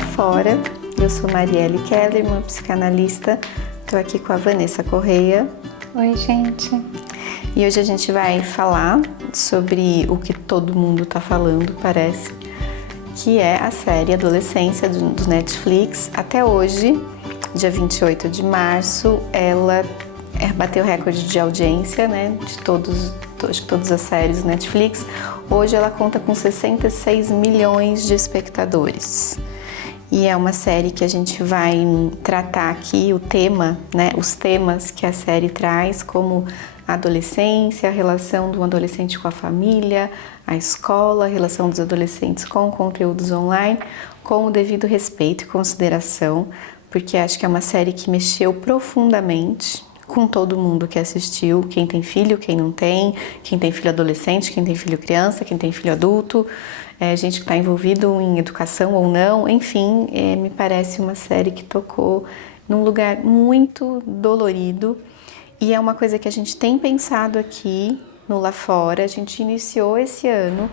Lá Fora. Eu sou Marielle Keller, uma psicanalista. Estou aqui com a Vanessa Correia. Oi, gente. E hoje a gente vai falar sobre o que todo mundo está falando, parece, que é a série Adolescência do Netflix. Até hoje, dia 28 de março, ela bateu recorde de audiência, né, de acho que todas as séries do Netflix. Hoje ela conta com 66 milhões de espectadores. E é uma série que a gente vai tratar aqui o tema, né, os temas que a série traz, como a adolescência, a relação do adolescente com a família, a escola, a relação dos adolescentes com conteúdos online, com o devido respeito e consideração, porque acho que é uma série que mexeu profundamente com todo mundo que assistiu, quem tem filho, quem não tem, quem tem filho adolescente, quem tem filho criança, quem tem filho adulto, gente que está envolvido em educação ou não, enfim, me parece uma série que tocou num lugar muito dolorido e é uma coisa que a gente tem pensado aqui no Lá Fora. A gente iniciou esse ano,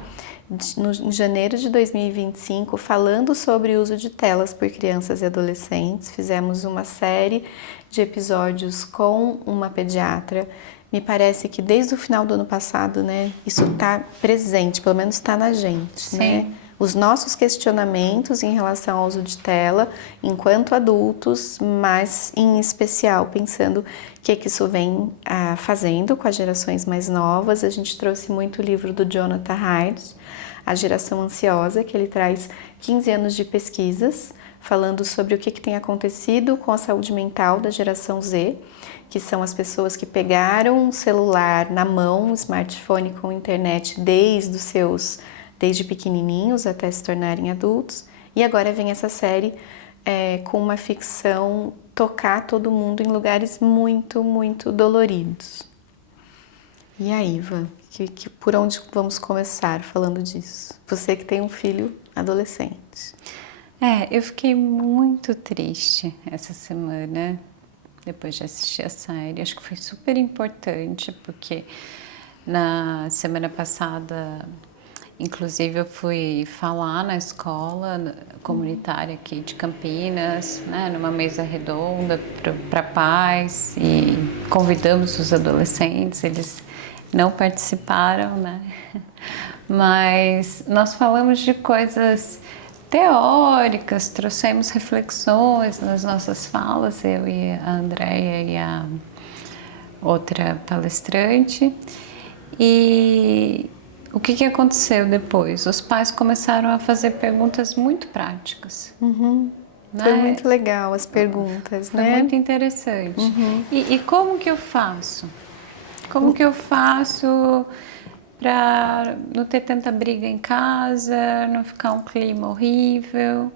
em janeiro de 2025, falando sobre o uso de telas por crianças e adolescentes. Fizemos uma série de episódios com uma pediatra. Me parece que desde o final do ano passado, né, isso está presente, pelo menos está na gente, Sim. né? Os nossos questionamentos em relação ao uso de tela enquanto adultos, mas em especial pensando o que isso vem fazendo com as gerações mais novas. A gente trouxe muito o livro do Jonathan Haidt, A Geração Ansiosa, que ele traz 15 anos de pesquisas falando sobre o que tem acontecido com a saúde mental da geração Z, que são as pessoas que pegaram um celular na mão, um smartphone com internet desde pequenininhos até se tornarem adultos. E agora vem essa série com uma ficção tocar todo mundo em lugares muito, muito doloridos. E aí, Ivan, por onde vamos começar falando disso? Você que tem um filho adolescente. Eu fiquei muito triste essa semana, depois de assistir a série. Acho que foi super importante, porque na semana passada, inclusive, eu fui falar na escola comunitária aqui de Campinas, né, numa mesa redonda para pais, e convidamos os adolescentes. Eles não participaram, né? Mas nós falamos de coisas teóricas, trouxemos reflexões nas nossas falas, eu e a Andréia e a outra palestrante. E o que aconteceu depois? Os pais começaram a fazer perguntas muito práticas. Uhum. Né? Foi muito legal as perguntas, Foi né? muito interessante. Uhum. E como que eu faço? Como que eu faço para não ter tanta briga em casa, não ficar um clima horrível,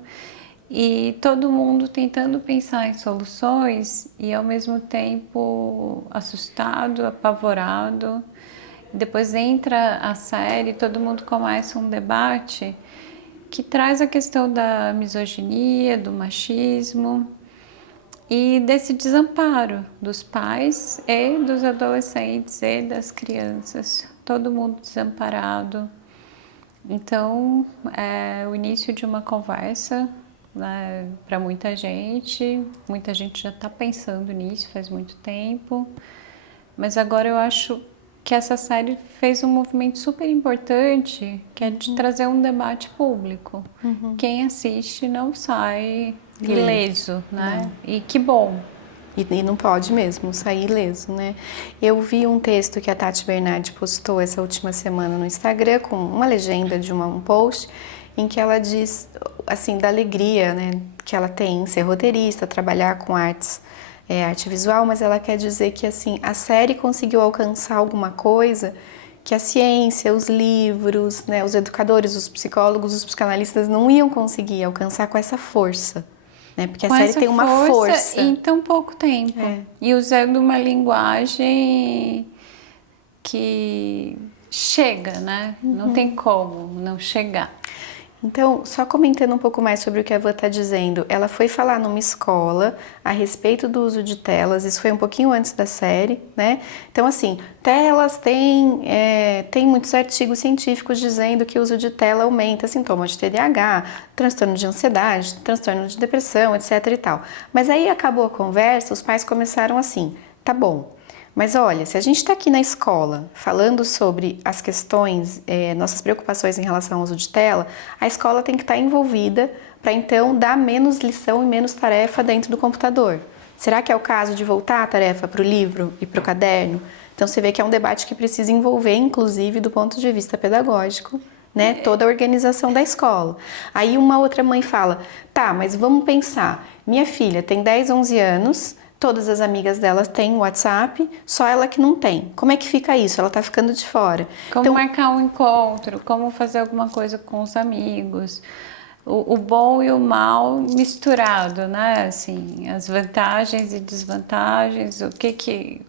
e todo mundo tentando pensar em soluções e ao mesmo tempo assustado, apavorado. Depois entra a série, todo mundo começa um debate que traz a questão da misoginia, do machismo e desse desamparo dos pais e dos adolescentes e das crianças. Todo mundo desamparado. Então, é o início de uma conversa, né, para muita gente já está pensando nisso faz muito tempo, mas agora eu acho que essa série fez um movimento super importante, que é de trazer um debate público. Quem assiste não sai ileso, né? Não. E que bom. E não pode mesmo sair ileso, né? Eu vi um texto que a Tati Bernardi postou essa última semana no Instagram, com uma legenda de um post, em que ela diz, assim, da alegria, né, que ela tem em ser roteirista, trabalhar com arte visual, mas ela quer dizer que, assim, a série conseguiu alcançar alguma coisa que a ciência, os livros, né, os educadores, os psicólogos, os psicanalistas não iam conseguir alcançar com essa força. Né? Porque com a série tem uma força em tão pouco tempo. E usando uma linguagem que chega, né? Não tem como não chegar. Então, só comentando um pouco mais sobre o que a Van está dizendo, ela foi falar numa escola a respeito do uso de telas, isso foi um pouquinho antes da série, né? Então, assim, telas tem muitos artigos científicos dizendo que o uso de tela aumenta sintomas de TDAH, transtorno de ansiedade, transtorno de depressão, etc e tal. Mas aí acabou a conversa, os pais começaram assim, tá bom, mas olha, se a gente está aqui na escola falando sobre as questões, nossas preocupações em relação ao uso de tela, a escola tem que estar envolvida para então dar menos lição e menos tarefa dentro do computador. Será que é o caso de voltar a tarefa para o livro e para o caderno? Então você vê que é um debate que precisa envolver, inclusive, do ponto de vista pedagógico, né, toda a organização da escola. Aí uma outra mãe fala, tá, mas vamos pensar, minha filha tem 10, 11 anos, todas as amigas delas têm WhatsApp, só ela que não tem. Como é que fica isso? Ela tá ficando de fora. Como Então, marcar um encontro, como fazer alguma coisa com os amigos. O bom e o mal misturado, né? Assim, as vantagens e desvantagens,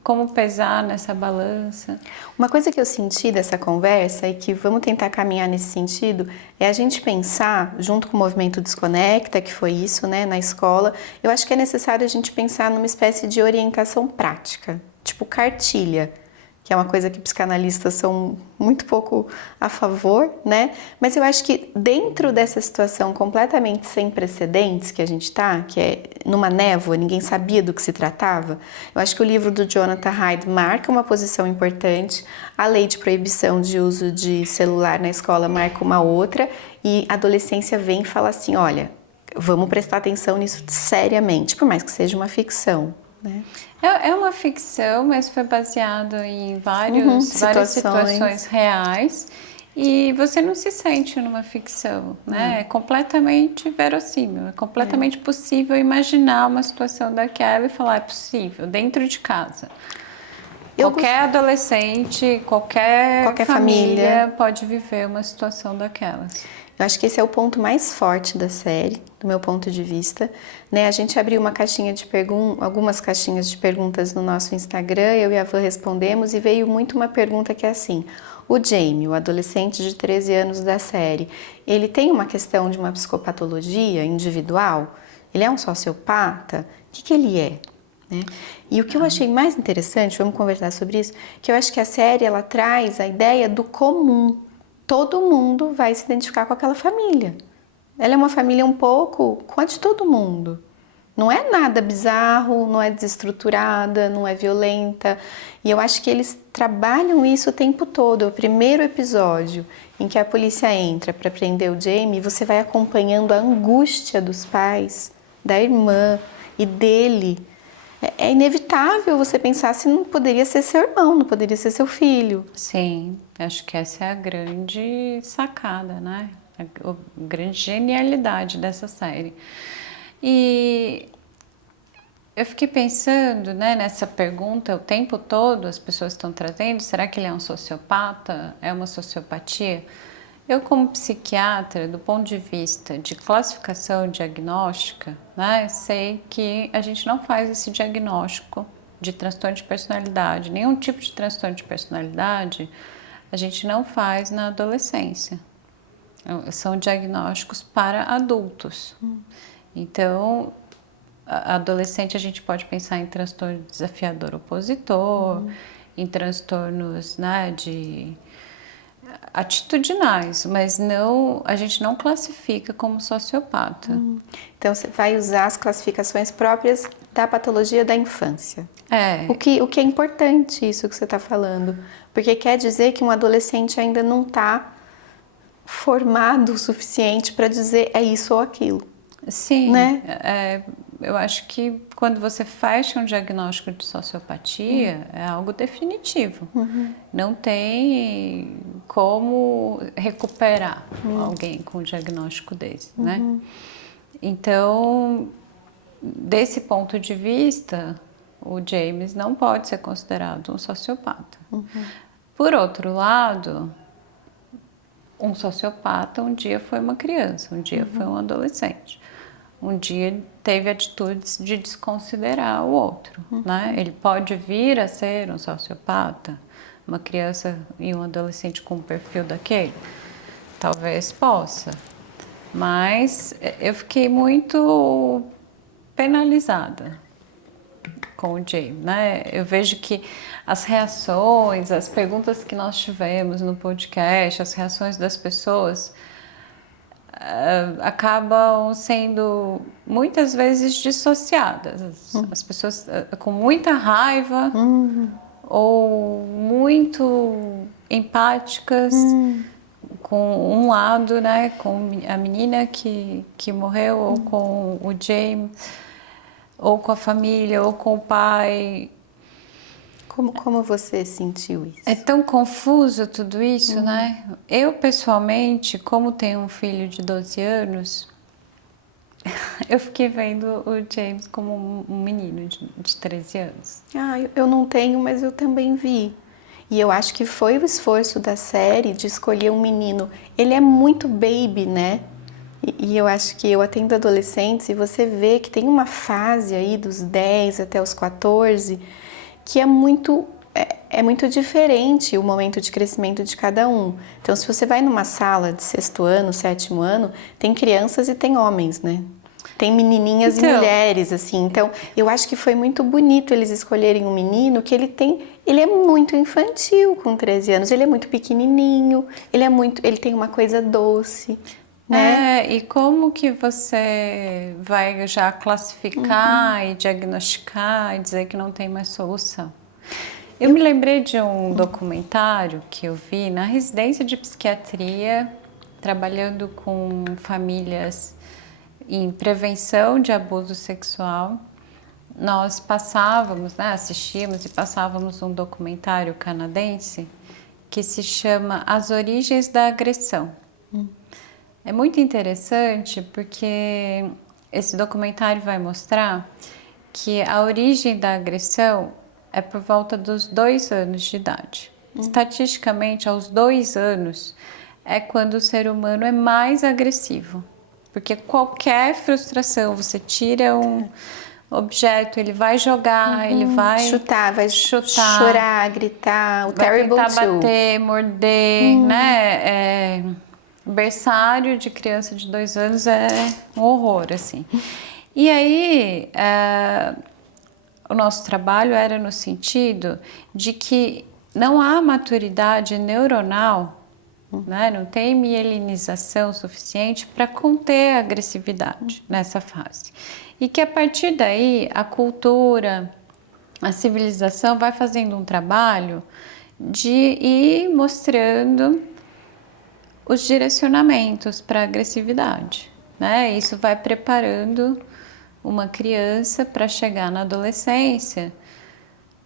como pesar nessa balança. uma coisa que eu senti dessa conversa e que vamos tentar caminhar nesse sentido é a gente pensar, junto com o movimento Desconecta, que foi isso, né, na escola, eu acho que é necessário a gente pensar numa espécie de orientação prática, tipo cartilha, que é uma coisa que psicanalistas são muito pouco a favor, né? Mas eu acho que dentro dessa situação completamente sem precedentes que a gente tá, que é numa névoa, ninguém sabia do que se tratava, eu acho que o livro do Jonathan Haidt marca uma posição importante, a lei de proibição de uso de celular na escola marca uma outra, e a adolescência vem e fala assim, olha, vamos prestar atenção nisso seriamente, por mais que seja uma ficção, né? É uma ficção, mas foi baseado em várias situações reais e você não se sente numa ficção, né? É completamente verossímil, é completamente possível imaginar uma situação daquela e falar, é possível, dentro de casa. Qualquer adolescente, qualquer família pode viver uma situação daquelas. Eu acho que esse é o ponto mais forte da série, do meu ponto de vista, né? A gente abriu uma caixinha de algumas caixinhas de perguntas no nosso Instagram, eu e a Van respondemos e veio muito uma pergunta que é assim, o Jamie, o adolescente de 13 anos da série, ele tem uma questão de uma psicopatologia individual? Ele é um sociopata? O que ele é? Né? E o que eu achei mais interessante, vamos conversar sobre isso, que eu acho que a série ela traz a ideia do comum. Todo mundo vai se identificar com aquela família. Ela é uma família um pouco com a de todo mundo. Não é nada bizarro, não é desestruturada, não é violenta. E eu acho que eles trabalham isso o tempo todo. O primeiro episódio em que a polícia entra para prender o Jamie, você vai acompanhando a angústia dos pais, da irmã e dele. É inevitável você pensar se não poderia ser seu irmão, não poderia ser seu filho. Sim, acho que essa é a grande sacada, né? A grande genialidade dessa série. E eu fiquei pensando, né, nessa pergunta o tempo todo, as pessoas estão trazendo, será que ele é um sociopata? É uma sociopatia? Eu, como psiquiatra, do ponto de vista de classificação diagnóstica, né, sei que a gente não faz esse diagnóstico de transtorno de personalidade. Nenhum tipo de transtorno de personalidade a gente não faz na adolescência. São diagnósticos para adultos. Então, adolescente a gente pode pensar em transtorno desafiador opositor, em transtornos, né, de atitudinais, mas não, a gente não classifica como sociopata. Então você vai usar as classificações próprias da patologia da infância. O que é importante isso que você está falando, porque quer dizer que um adolescente ainda não está formado o suficiente para dizer é isso ou aquilo. Sim, né? Eu acho que quando você fecha um diagnóstico de sociopatia, é algo definitivo. Não tem como recuperar alguém com um diagnóstico desse, né? Então, desse ponto de vista, o James não pode ser considerado um sociopata. Por outro lado, um sociopata um dia foi uma criança, um dia foi um adolescente. Um dia teve atitudes de desconsiderar o outro, né? Ele pode vir a ser um sociopata, uma criança e um adolescente com um perfil daquele? Talvez possa, Mas eu fiquei muito penalizada com o James, né? Eu vejo que as reações, as perguntas que nós tivemos no podcast, as reações das pessoas acabam sendo muitas vezes dissociadas. As pessoas com muita raiva ou muito empáticas com um lado, né, com a menina que morreu, ou com o James, ou com a família, ou com o pai. Como você sentiu isso? É tão confuso tudo isso, né? Eu, pessoalmente, como tenho um filho de 12 anos, eu fiquei vendo o James como um menino de 13 anos. Eu não tenho, mas eu também vi. E eu acho que foi o esforço da série de escolher um menino. Ele é muito baby, né? E eu acho que eu atendo adolescentes e você vê que tem uma fase aí dos 10 até os 14 que é muito diferente o momento de crescimento de cada um. Então, se você vai numa sala de 6º ano, 7º ano, tem crianças e tem homens, né? Tem menininhas e mulheres, assim. Então, eu acho que foi muito bonito eles escolherem um menino que ele é muito infantil com 13 anos. Ele é muito pequenininho, ele tem uma coisa doce, né? E como que você vai já classificar e diagnosticar e dizer que não tem mais solução? Eu me lembrei de um documentário que eu vi na residência de psiquiatria, trabalhando com famílias em prevenção de abuso sexual. Nós passávamos, né, assistíamos e passávamos um documentário canadense que se chama As Origens da Agressão. É muito interessante porque esse documentário vai mostrar que a origem da agressão é por volta dos 2 anos de idade. Estatisticamente, aos 2 anos é quando o ser humano é mais agressivo. Porque qualquer frustração, você tira um objeto, ele vai jogar, ele vai chutar, chorar, gritar, o vai terrible tentar two. bater, morder, né? Berçário de criança de 2 anos é um horror, assim. E aí, o nosso trabalho era no sentido de que não há maturidade neuronal, né? Não tem mielinização suficiente para conter a agressividade nessa fase. E que a partir daí, a cultura, a civilização vai fazendo um trabalho de ir mostrando os direcionamentos para a agressividade, né? Isso vai preparando uma criança para chegar na adolescência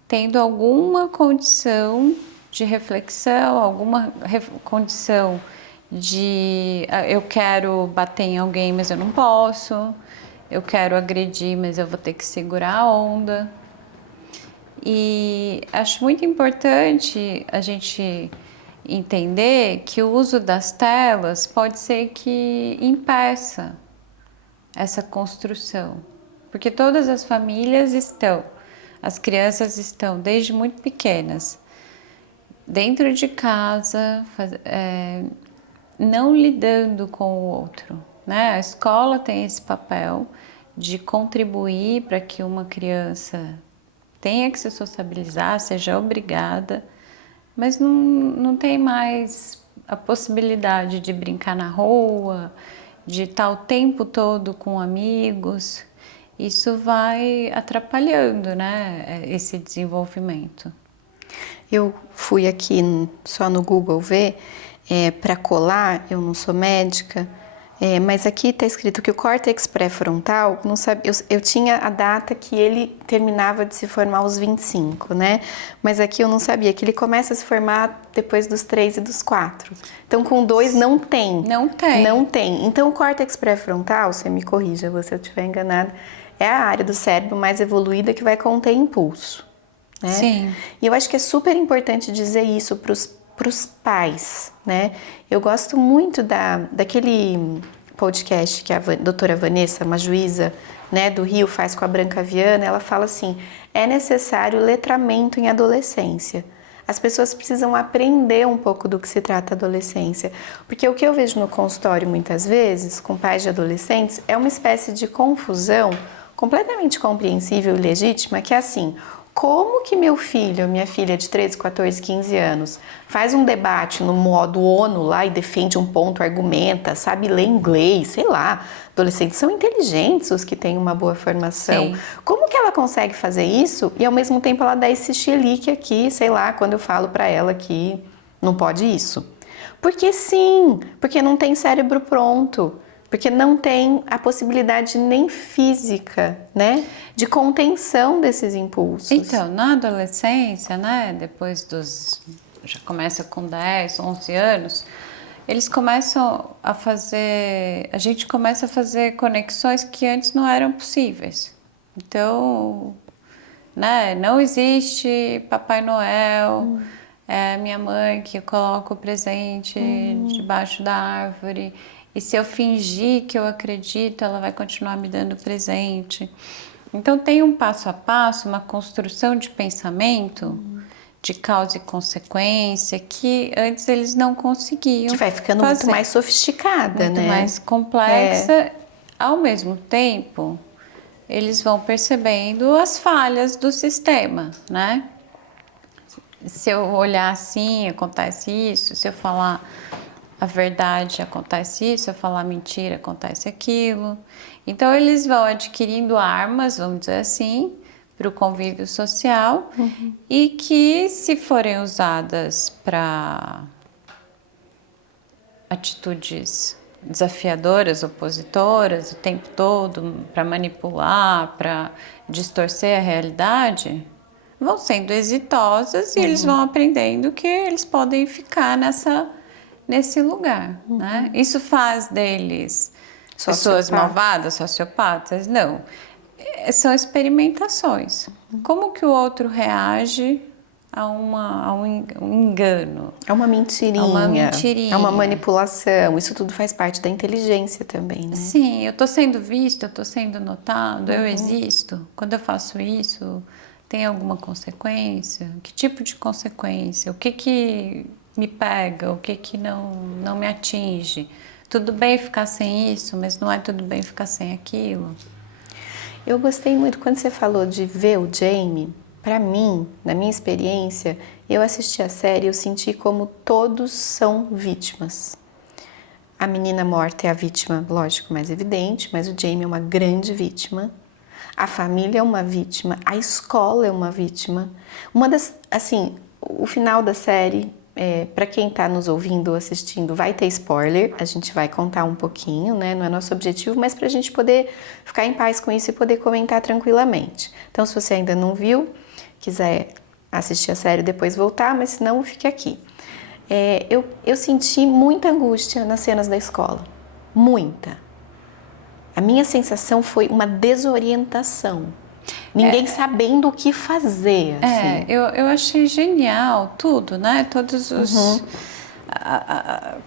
tendo alguma condição de reflexão, alguma condição de eu quero bater em alguém, mas eu não posso, eu quero agredir, mas eu vou ter que segurar a onda. E acho muito importante a gente entender que o uso das telas pode ser que impeça essa construção, porque todas as famílias as crianças estão desde muito pequenas dentro de casa, não lidando com o outro, né? A escola tem esse papel de contribuir para que uma criança tenha que se sociabilizar, seja obrigada, mas não tem mais a possibilidade de brincar na rua, de estar o tempo todo com amigos. Isso vai atrapalhando, né, esse desenvolvimento. Eu fui aqui só no Google ver, para colar, eu não sou médica, mas aqui está escrito que o córtex pré-frontal, não sabe, eu tinha a data que ele terminava de se formar aos 25, né? Mas aqui eu não sabia que ele começa a se formar depois dos 3 e dos 4. Então com 2 não tem. Não tem. Não tem. Então o córtex pré-frontal, você me corrija se eu estiver enganada, é a área do cérebro mais evoluída que vai conter impulso. Né? Sim. E eu acho que é super importante dizer isso para os pais, né? Eu gosto muito daquele podcast que a doutora Vanessa, uma juíza, né, do Rio, faz com a Branca Viana. Ela fala assim, é necessário letramento em adolescência. As pessoas precisam aprender um pouco do que se trata a adolescência. Porque o que eu vejo no consultório muitas vezes, com pais de adolescentes, é uma espécie de confusão completamente compreensível e legítima, que é assim: como que meu filho ou minha filha de 13, 14, 15 anos faz um debate no modo ONU lá e defende um ponto, argumenta, sabe ler inglês, sei lá. Adolescentes são inteligentes, os que têm uma boa formação. Sim. Como que ela consegue fazer isso e ao mesmo tempo ela dá esse chilique aqui, sei lá, quando eu falo pra ela que não pode isso? Porque sim, porque não tem cérebro pronto. Porque não tem a possibilidade nem física, né, de contenção desses impulsos. Então, na adolescência, né, depois dos... já começa com 10, 11 anos, eles começam a fazer... a gente começa a fazer conexões que antes não eram possíveis. Então, né, não existe Papai Noel, é minha mãe que coloca o presente debaixo da árvore... E se eu fingir que eu acredito, ela vai continuar me dando presente. Então tem um passo a passo, uma construção de pensamento, de causa e consequência, que antes eles não conseguiam. Que vai ficando fazer. muito mais sofisticada, muito né? mais complexa. Ao mesmo tempo, eles vão percebendo as falhas do sistema, né? Se eu olhar assim, acontece isso. Se eu falar a verdade, acontece isso. Se eu falar mentira, acontece aquilo. Então, eles vão adquirindo armas, vamos dizer assim, para o convívio social e que, se forem usadas para atitudes desafiadoras, opositoras, o tempo todo, para manipular, para distorcer a realidade, vão sendo exitosas e eles vão aprendendo que eles podem ficar nesse lugar, né? Isso faz deles pessoas malvadas, sociopatas? Não. São experimentações. Como que o outro reage a um engano? É uma mentirinha. É uma mentirinha. É uma manipulação. Isso tudo faz parte da inteligência também, né? Sim, eu tô sendo visto, eu tô sendo notado, eu existo. Quando eu faço isso, tem alguma consequência? Que tipo de consequência? O que me pega? O que não me atinge? Tudo bem ficar sem isso, mas não é tudo bem ficar sem aquilo. Eu gostei muito quando você falou de ver o Jamie. Para mim, na minha experiência, eu assisti a série e eu senti como todos são vítimas. A menina morta é a vítima, lógico, mais evidente, mas o Jamie é uma grande vítima. A família é uma vítima, a escola é uma vítima. O final da série, para quem está nos ouvindo ou assistindo, vai ter spoiler, a gente vai contar um pouquinho, né? Não é nosso objetivo, mas para a gente poder ficar em paz com isso e poder comentar tranquilamente. Então, se você ainda não viu, quiser assistir a série e depois voltar, mas se não, fique aqui. Eu senti muita angústia nas cenas da escola, muita. A minha sensação foi uma desorientação. Ninguém sabendo o que fazer. Assim. Eu achei genial tudo, né? Todos os...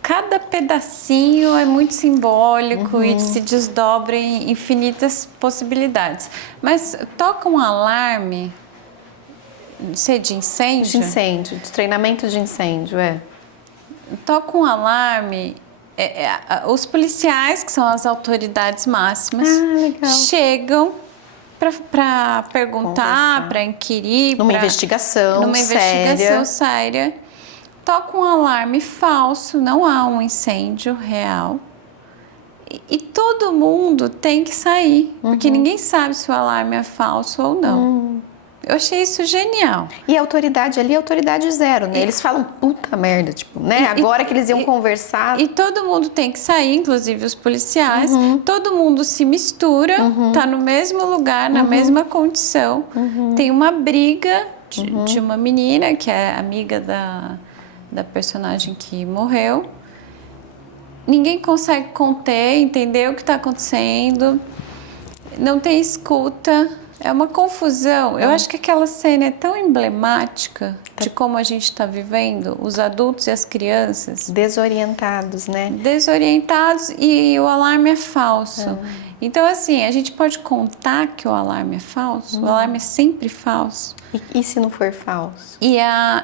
cada pedacinho é muito simbólico e se desdobra em infinitas possibilidades. Mas toca um alarme, não sei, de incêndio? De incêndio, de treinamento de incêndio, Toca um alarme... os policiais, que são as autoridades máximas, chegam para perguntar, para inquirir. Numa investigação séria. Toca um alarme falso, não há um incêndio real. E todo mundo tem que sair, porque ninguém sabe se o alarme é falso ou não. Eu achei isso genial. E a autoridade ali é autoridade zero, né? Eles falam puta merda, tipo, né? Agora que eles iam conversar. E todo mundo tem que sair, inclusive os policiais. Todo mundo se mistura, tá no mesmo lugar, na mesma condição. Tem uma briga de uma menina que é amiga da personagem que morreu. Ninguém consegue conter, entender o que está acontecendo. Não tem escuta. É uma confusão. Eu acho que aquela cena é tão emblemática de como a gente está vivendo, os adultos e as crianças. Desorientados, né? Desorientados e o alarme é falso. Então, assim, a gente pode contar que o alarme é falso? O alarme é sempre falso? E se não for falso?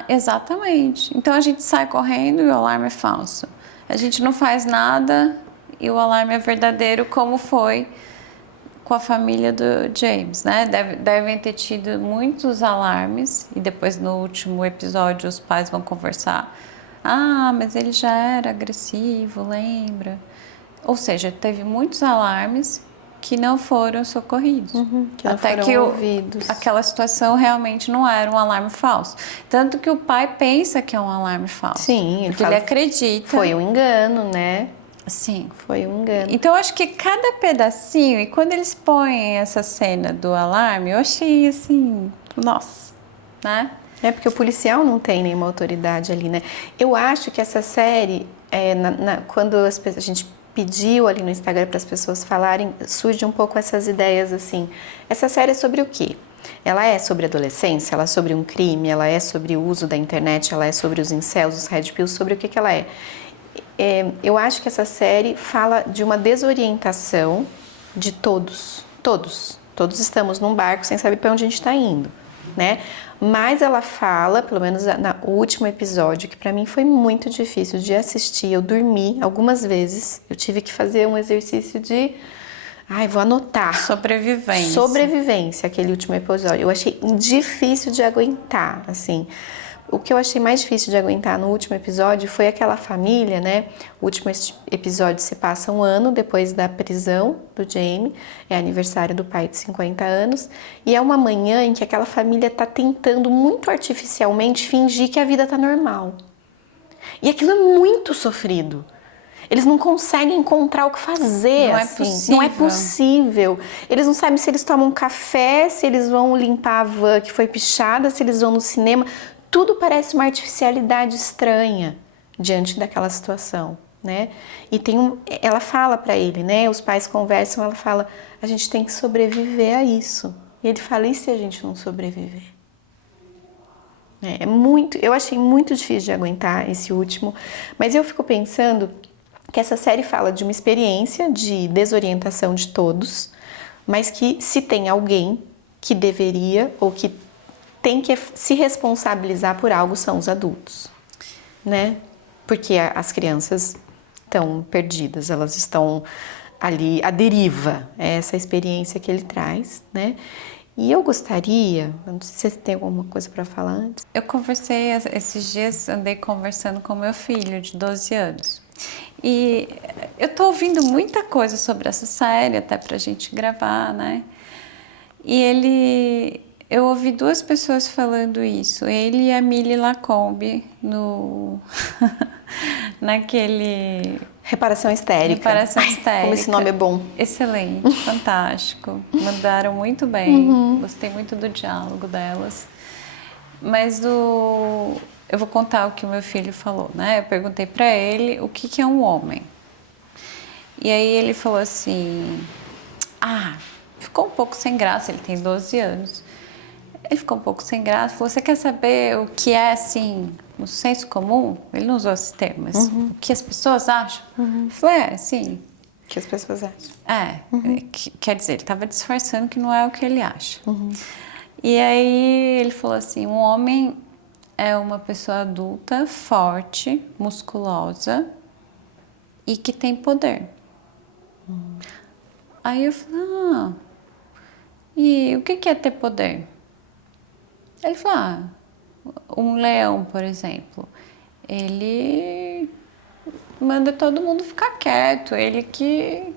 Exatamente. Então, a gente sai correndo e o alarme é falso. A gente não faz nada e o alarme é verdadeiro, como foi com a família do James, né? Devem ter tido muitos alarmes e depois no último episódio os pais vão conversar. Ah, mas ele já era agressivo, lembra? Ou seja, teve muitos alarmes que não foram socorridos. Que não Até foram que ouvidos. aquela situação realmente não era um alarme falso. Tanto que o pai pensa que é um alarme falso. Sim, porque ele acredita. Foi um engano, né? Sim. Foi um engano. Então, eu acho que cada pedacinho, e quando eles põem essa cena do alarme, eu achei assim, nossa, né? É porque o policial não tem nenhuma autoridade ali, né? Eu acho que essa série, quando a gente pediu ali no Instagram para as pessoas falarem, surge um pouco essas ideias assim. Essa série é sobre o quê? Ela é sobre adolescência, ela é sobre um crime, ela é sobre o uso da internet, ela é sobre os incels, os red pills, sobre o que ela é. Eu acho que essa série fala de uma desorientação de todos. Todos estamos num barco sem saber para onde a gente está indo, né? Mas ela fala, pelo menos no último episódio, que para mim foi muito difícil de assistir. Eu dormi algumas vezes, eu tive que fazer um exercício de... vou anotar. Sobrevivência, aquele último episódio. Eu achei difícil de aguentar, assim. O que eu achei mais difícil de aguentar no último episódio foi aquela família, né? O último episódio se passa 1 ano depois da prisão do Jamie, é aniversário do pai de 50 anos, e é uma manhã em que aquela família tá tentando muito artificialmente fingir que a vida tá normal. E aquilo é muito sofrido. Eles não conseguem encontrar o que fazer, Não é possível. Eles não sabem se eles tomam café, se eles vão limpar a van que foi pichada, se eles vão no cinema. Tudo parece uma artificialidade estranha diante daquela situação, né? E ela fala para ele, né? Os pais conversam, ela fala, a gente tem que sobreviver a isso. E ele fala, e se a gente não sobreviver? Eu achei muito difícil de aguentar esse último, mas eu fico pensando que essa série fala de uma experiência de desorientação de todos, mas que se tem alguém que deveria ou que tem que se responsabilizar por algo são os adultos, né? Porque as crianças estão perdidas, elas estão ali à deriva, é essa experiência que ele traz, né? E eu gostaria, não sei se você tem alguma coisa para falar antes. Eu conversei esses dias, andei conversando com meu filho de 12 anos. E eu tô ouvindo muita coisa sobre essa série, até pra gente gravar, né? E eu ouvi 2 pessoas falando isso, ele e a Millie Lacombe naquele... Reparação histérica. Como esse nome é bom. Excelente, fantástico. Mandaram muito bem, gostei muito do diálogo delas. Mas eu vou contar o que o meu filho falou, né? Eu perguntei pra ele o que é um homem. E aí ele falou assim, ficou um pouco sem graça, ele tem 12 anos. Ele ficou um pouco sem graça, falou, você quer saber o que é, assim, no senso comum? Ele não usou esse termo, mas o que as pessoas acham? Eu falei, sim. O que as pessoas acham? Quer dizer, ele estava disfarçando que não é o que ele acha. E aí ele falou assim, um homem é uma pessoa adulta, forte, musculosa e que tem poder. Aí eu falei, e o que é ter poder? Ele falou, um leão, por exemplo, ele manda todo mundo ficar quieto, ele que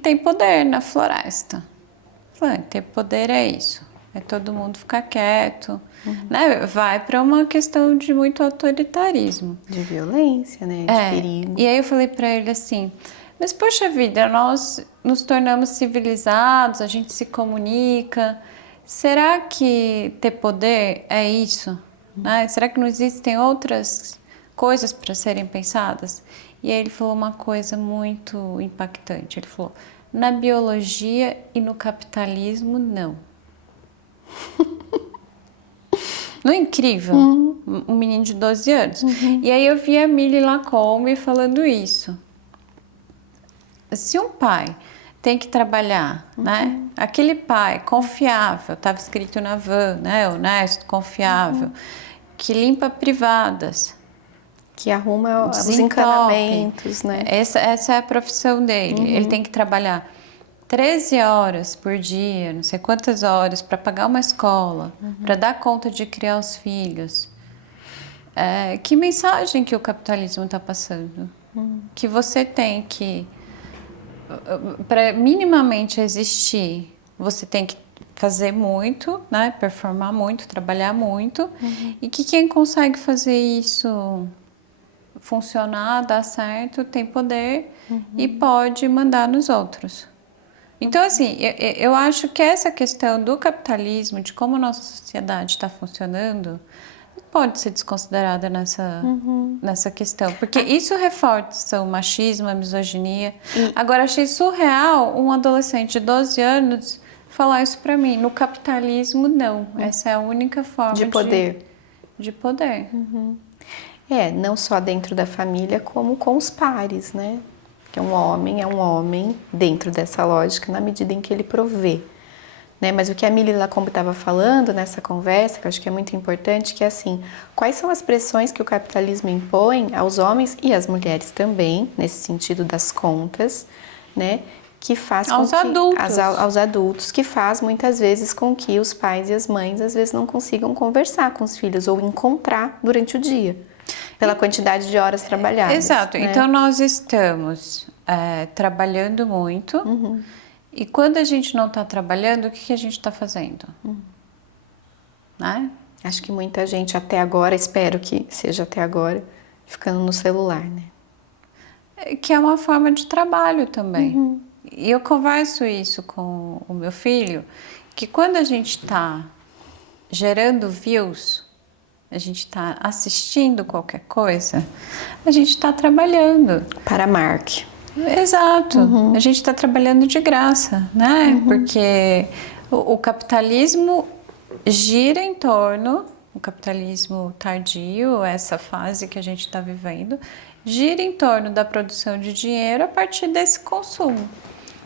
tem poder na floresta. Eu falei, ter poder é isso, é todo mundo ficar quieto, né? Vai para uma questão de muito autoritarismo. De violência, né? De perigo. E aí eu falei para ele assim, mas poxa vida, nós nos tornamos civilizados, a gente se comunica... Será que ter poder é isso? Né? Será que não existem outras coisas para serem pensadas? E aí ele falou uma coisa muito impactante. Ele falou, na biologia e no capitalismo, não. Não é incrível? Um menino de 12 anos. E aí eu vi a Millie Lacombe falando isso. Se um pai tem que trabalhar, né? Aquele pai confiável, estava escrito na van, né? Honesto, confiável, que limpa privadas, Que arruma os desentope. encanamentos, né? Essa é a profissão dele. Ele tem que trabalhar 13 horas por dia, não sei quantas horas, para pagar uma escola, para dar conta de criar os filhos. Que mensagem que o capitalismo está passando? Que você tem que, para minimamente existir, você tem que fazer muito, né? Performar muito, trabalhar muito, e que quem consegue fazer isso funcionar, dar certo, tem poder e pode mandar nos outros. Então, assim, eu acho que essa questão do capitalismo, de como a nossa sociedade está funcionando, não pode ser desconsiderada nessa questão. Porque isso reforça o machismo, a misoginia. Agora, achei surreal um adolescente de 12 anos falar isso para mim. No capitalismo, não. Essa é a única forma De poder. De poder. Não só dentro da família, como com os pares, né? Que é um homem dentro dessa lógica, na medida em que ele provê. Né? Mas o que a Mili Lacombe estava falando nessa conversa, que eu acho que é muito importante, que é assim, quais são as pressões que o capitalismo impõe aos homens e às mulheres também, nesse sentido das contas, né? Que faz aos adultos. Aos adultos, que faz muitas vezes com que os pais e as mães às vezes não consigam conversar com os filhos ou encontrar durante o dia, pela quantidade de horas trabalhadas. Exato. Né? Então nós estamos trabalhando muito e quando a gente não está trabalhando, o que a gente está fazendo? Né? Acho que muita gente até agora, espero que seja até agora, ficando no celular, né? Que é uma forma de trabalho também. E eu converso isso com o meu filho, que quando a gente está gerando views, a gente está assistindo qualquer coisa, a gente está trabalhando. Para Mark. Exato. A gente está trabalhando de graça, né? Porque o capitalismo gira em torno, o capitalismo tardio, essa fase que a gente está vivendo, gira em torno da produção de dinheiro a partir desse consumo.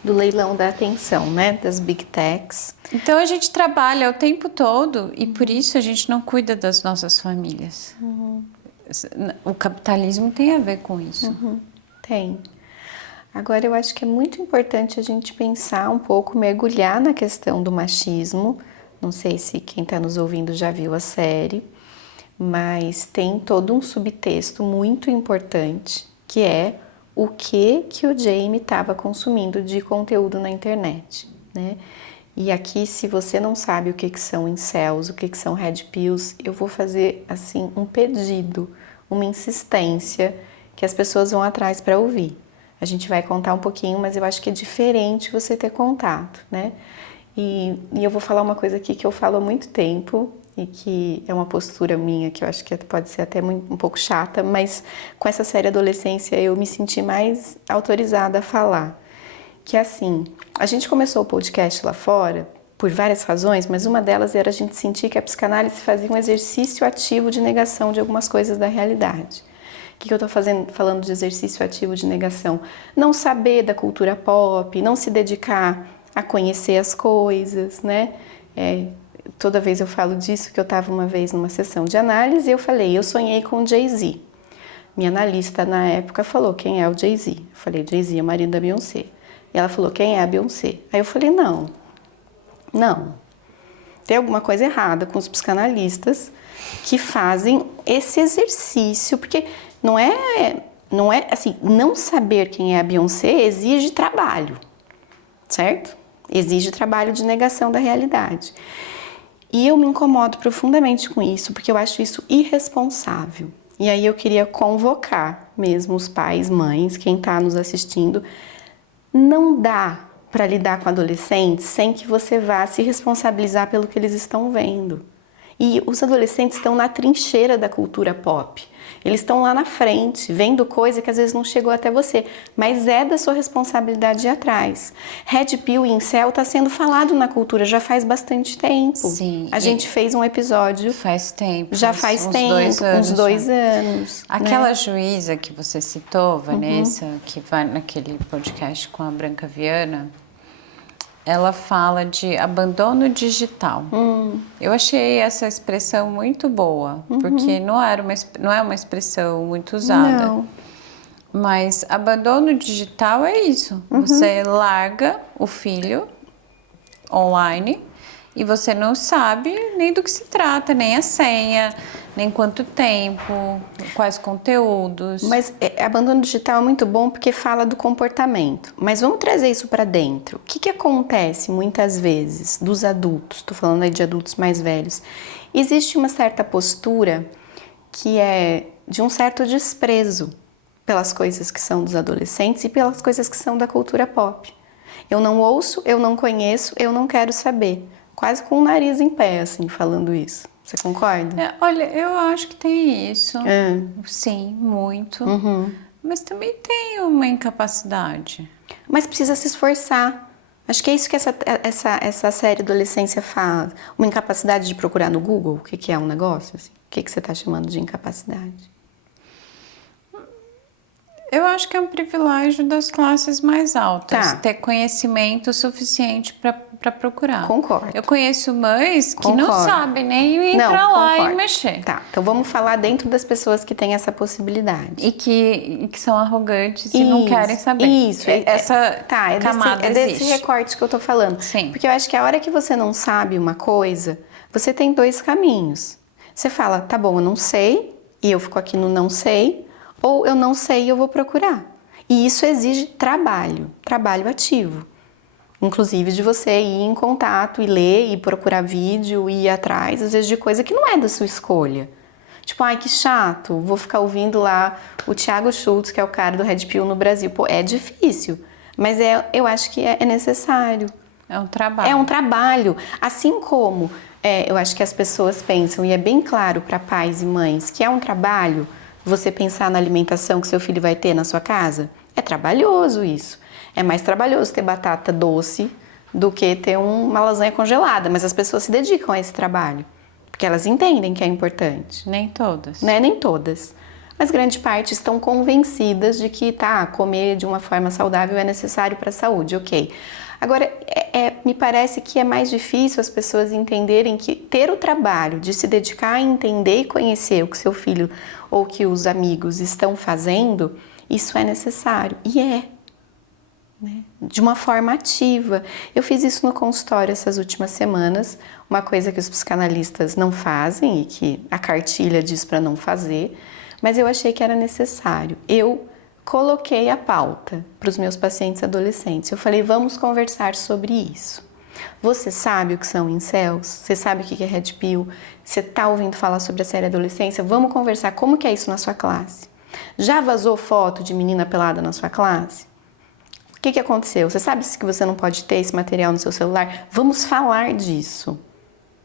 Do leilão da atenção, né? Das big techs. Então a gente trabalha o tempo todo e por isso a gente não cuida das nossas famílias. O capitalismo tem a ver com isso. Tem. Agora eu acho que é muito importante a gente pensar um pouco, mergulhar na questão do machismo. Não sei se quem está nos ouvindo já viu a série, mas tem todo um subtexto muito importante, que é o que o Jamie estava consumindo de conteúdo na internet, né? E aqui, se você não sabe o que são incels, o que são red pills, eu vou fazer, assim, um pedido, uma insistência que as pessoas vão atrás para ouvir. A gente vai contar um pouquinho, mas eu acho que é diferente você ter contato, né? E eu vou falar uma coisa aqui que eu falo há muito tempo e que é uma postura minha que eu acho que pode ser até um pouco chata, mas com essa série Adolescência eu me senti mais autorizada a falar. Que é assim, a gente começou o podcast lá fora por várias razões, mas uma delas era a gente sentir que a psicanálise fazia um exercício ativo de negação de algumas coisas da realidade. O que eu estou falando de exercício ativo de negação? Não saber da cultura pop, não se dedicar a conhecer as coisas, né? Toda vez eu falo disso, que eu estava uma vez numa sessão de análise e eu falei, eu sonhei com o Jay-Z. Minha analista na época falou, quem é o Jay-Z? Eu falei, Jay-Z é o marido da Beyoncé. E ela falou, quem é a Beyoncé? Aí eu falei, não. Tem alguma coisa errada com os psicanalistas que fazem esse exercício, porque não é assim, não saber quem é a Beyoncé exige trabalho, certo? Exige trabalho de negação da realidade. E eu me incomodo profundamente com isso, porque eu acho isso irresponsável. E aí eu queria convocar mesmo os pais, mães, quem está nos assistindo, não dá para lidar com adolescentes sem que você vá se responsabilizar pelo que eles estão vendo. E os adolescentes estão na trincheira da cultura pop. Eles estão lá na frente, vendo coisa que às vezes não chegou até você, mas é da sua responsabilidade ir atrás. Red Pill e Incel está sendo falado na cultura já faz bastante tempo. Sim. A gente fez um episódio... Faz tempo. Já faz tempo, uns 2 anos. Aquela juíza que você citou, Vanessa, que vai naquele podcast com a Branca Viana, ela fala de abandono digital. Eu achei essa expressão muito boa, porque não é uma expressão muito usada. Não. Mas abandono digital é isso. Você larga o filho online e você não sabe nem do que se trata, nem a senha, nem quanto tempo, quais conteúdos. Mas abandono digital é muito bom porque fala do comportamento. Mas vamos trazer isso para dentro. O que acontece muitas vezes dos adultos? Estou falando aí de adultos mais velhos. Existe uma certa postura que é de um certo desprezo pelas coisas que são dos adolescentes e pelas coisas que são da cultura pop. Eu não ouço, eu não conheço, eu não quero saber. Quase com o nariz em pé, assim, falando isso. Você concorda? Olha, eu acho que tem isso. Sim, muito. Mas também tem uma incapacidade. Mas precisa se esforçar. Acho que é isso que essa série Adolescência faz. Uma incapacidade de procurar no Google o que é um negócio. Assim. O que você está chamando de incapacidade? Eu acho que é um privilégio das classes mais altas. Tá. Ter conhecimento suficiente para procurar. Concordo. Eu conheço mães que não sabem nem entrar lá e mexer. Tá, então vamos falar dentro das pessoas que têm essa possibilidade. E que são arrogantes e não querem saber. Isso. Essa camada é desse recorte que eu tô falando. Sim. Porque eu acho que a hora que você não sabe uma coisa, você tem dois caminhos. Você fala, tá bom, eu não sei, e eu fico aqui no não sei, ou eu não sei e eu vou procurar. E isso exige trabalho ativo. Inclusive de você ir em contato e ler e procurar vídeo e ir atrás, às vezes, de coisa que não é da sua escolha. Tipo, ai, que chato, vou ficar ouvindo lá o Thiago Schultz, que é o cara do Red Pill no Brasil. Pô, é difícil, mas eu acho que é necessário. É um trabalho. É um trabalho. Assim como eu acho que as pessoas pensam, e é bem claro para pais e mães, que é um trabalho você pensar na alimentação que seu filho vai ter na sua casa. É trabalhoso isso. É mais trabalhoso ter batata doce do que ter uma lasanha congelada, mas as pessoas se dedicam a esse trabalho, porque elas entendem que é importante. Nem todas. Né? Nem todas. Mas grande parte estão convencidas de que comer de uma forma saudável é necessário para a saúde, ok. Agora, me parece que é mais difícil as pessoas entenderem que ter o trabalho de se dedicar a entender e conhecer o que seu filho ou que os amigos estão fazendo, isso é necessário. E né? De uma forma ativa. Eu fiz isso no consultório essas últimas semanas, uma coisa que os psicanalistas não fazem e que a cartilha diz para não fazer, mas eu achei que era necessário. Eu coloquei a pauta para os meus pacientes adolescentes. Eu falei, vamos conversar sobre isso. Você sabe o que são incels? Você sabe o que é Red Pill? Você está ouvindo falar sobre a série Adolescência? Vamos conversar. Como que é isso na sua classe? Já vazou foto de menina pelada na sua classe? O que aconteceu? Você sabe que você não pode ter esse material no seu celular? Vamos falar disso.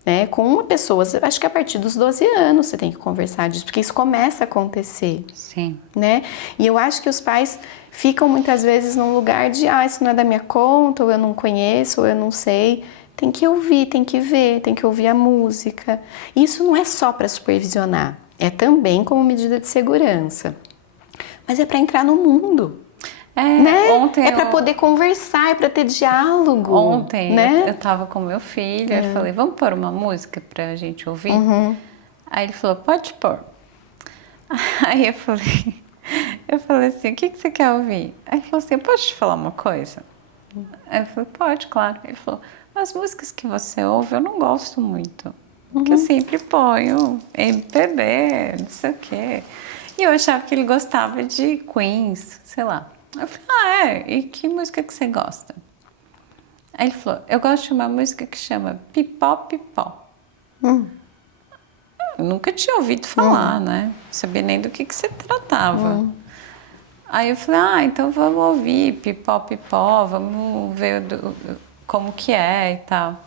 Né? Com uma pessoa, acho que a partir dos 12 anos você tem que conversar disso, porque isso começa a acontecer. Sim. Né? E eu acho que os pais ficam muitas vezes num lugar de isso não é da minha conta, ou eu não conheço, ou eu não sei. Tem que ouvir, tem que ver, tem que ouvir a música. Isso não é só para supervisionar, é também como medida de segurança. Mas é para entrar no mundo. Né? Ontem para poder conversar, é para ter diálogo. Ontem né? eu tava com meu filho, eu falei, vamos pôr uma música pra gente ouvir? Aí ele falou, pode pôr. Aí eu falei assim, o que você quer ouvir? Aí ele falou assim, posso te falar uma coisa? Aí eu falei, pode, claro. Ele falou, as músicas que você ouve eu não gosto muito. Porque eu sempre ponho MPB, não sei o quê. E eu achava que ele gostava de Queens, sei lá. Eu falei, e que música que você gosta? Aí ele falou, eu gosto de uma música que chama Pipó Pipó. Eu nunca tinha ouvido falar, né? Não sabia nem do que se tratava. Aí eu falei, então vamos ouvir Pipó Pipó, vamos ver como que é e tal.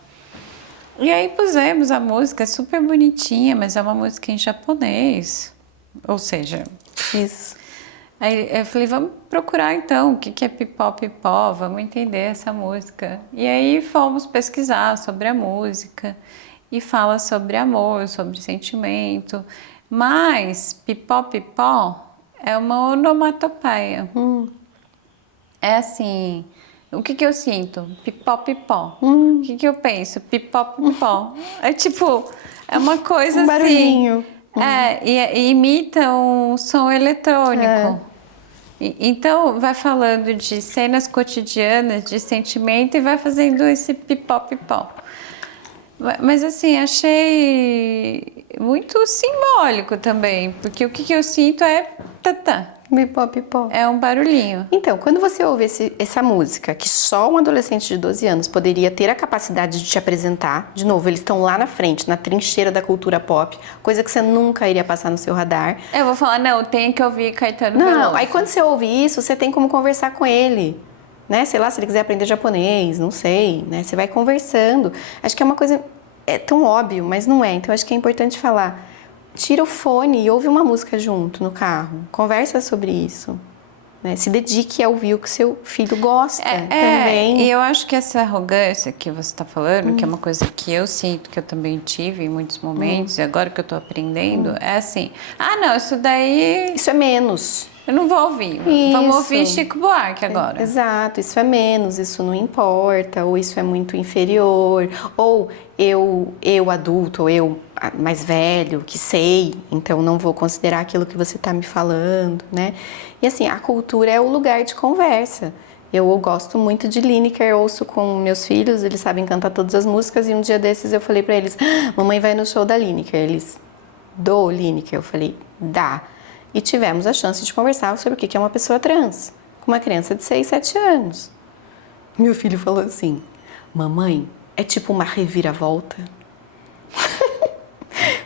E aí pusemos a música, super bonitinha, mas é uma música em japonês. Ou seja, isso. Aí eu falei, vamos procurar então o que é Pipó Pipó, vamos entender essa música. E aí fomos pesquisar sobre a música e fala sobre amor, sobre sentimento. Mas Pipó Pipó é uma onomatopeia. É assim, o que eu sinto? Pipó, pipó. O que eu penso? Pipó, pipó. É tipo, é uma coisa um barulhinho. assim. E imita um som eletrônico. Então, vai falando de cenas cotidianas, de sentimento e vai fazendo esse pipó, pipó. Mas assim, achei muito simbólico também, porque o que eu sinto é tatá. Pipó, pipó. É um barulhinho. Então, quando você ouve essa música, que só um adolescente de 12 anos poderia ter a capacidade de te apresentar, de novo, eles estão lá na frente, na trincheira da cultura pop, coisa que você nunca iria passar no seu radar. Eu vou falar, não, tem que ouvir Caetano Não, Veloso. aí quando você ouve isso, você tem como conversar com ele, né? Sei lá, se ele quiser aprender japonês, não sei, né? Você vai conversando. Acho que é uma coisa, é tão óbvio, mas não é. Então, acho que é importante falar. Tira o fone e ouve uma música junto no carro. Conversa sobre isso. Né? Se dedique a ouvir o que seu filho gosta também. E eu acho que essa arrogância que você está falando, que é uma coisa que eu sinto, que eu também tive em muitos momentos, e agora que eu estou aprendendo, é assim, não, isso daí... Isso é menos. Eu não vou ouvir. Vamos ouvir Chico Buarque agora. Exato, isso é menos, isso não importa, ou isso é muito inferior, ou eu adulto, ou eu mais velho, que sei, então não vou considerar aquilo que você está me falando, né? E assim, a cultura é o lugar de conversa. Eu gosto muito de Lineker, ouço com meus filhos, eles sabem cantar todas as músicas, e um dia desses eu falei pra eles, mamãe vai no show da Lineker. Eles, do Lineker? Eu falei, dá. E tivemos a chance de conversar sobre o que é uma pessoa trans, com uma criança de 6, 7 anos. Meu filho falou assim, mamãe, é tipo uma reviravolta?